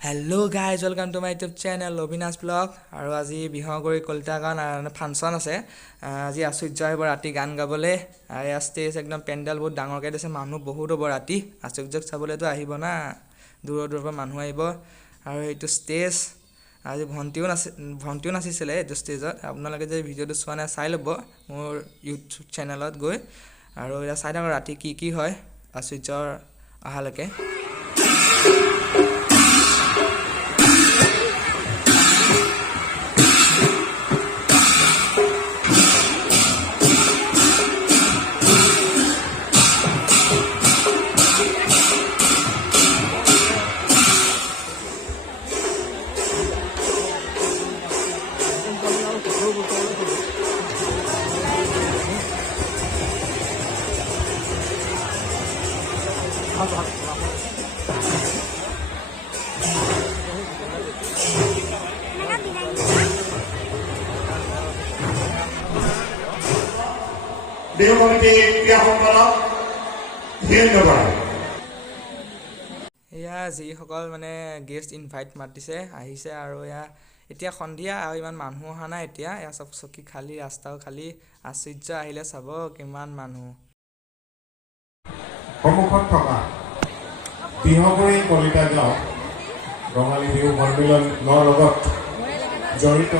Hello guys, welcome to my YouTube channel Abinash vlog. আৰু আজি বিহগুৰি কলিতা গান ফাংচন আছে। আজি আশ্চৰ্য হ'ব ৰাতি গান গাবলে। আৰু ষ্টেজ একদম পেন্ডেল বহুত ডাঙৰকৈ দিছে, মানুহ বহুত হ'ব ৰাতি। আশ্চৰ্যক চাবলেতো আহিব না, দূৰৰ পৰা মানুহ আহিব। আৰু এইটো ষ্টেজ আজি ভন্টিও নাচিছিলে এইটো ষ্টেজত। আপোনালোকে যে ভিডিঅ'টো চোৱা নাই চাই ল'ব মোৰ ইউটিউব চেনেলত গৈ। আৰু এটা চাই থাকক ৰাতি কি হয় আশ্চৰ্যৰ আহালৈকে। বিহু কমিটি ক্ৰীড়াসকলক ধন্যবাদ। এয়া যিসকল মানে গেষ্ট ইনভাইট মাতিছে আহিছে আৰু এতিয়া সন্ধিয়া আৰু ইমান মানুহ অহা নাই। এতিয়া চব চকী খালী, ৰাস্তাও খালী। আশ্চৰ্য আহিলে চাব কিমান মানুহ। সন্মুখত থকা বিহগুৰি কলিতা গাঁও ৰঙালী বিহু সন্মিলনৰ লগত জড়িত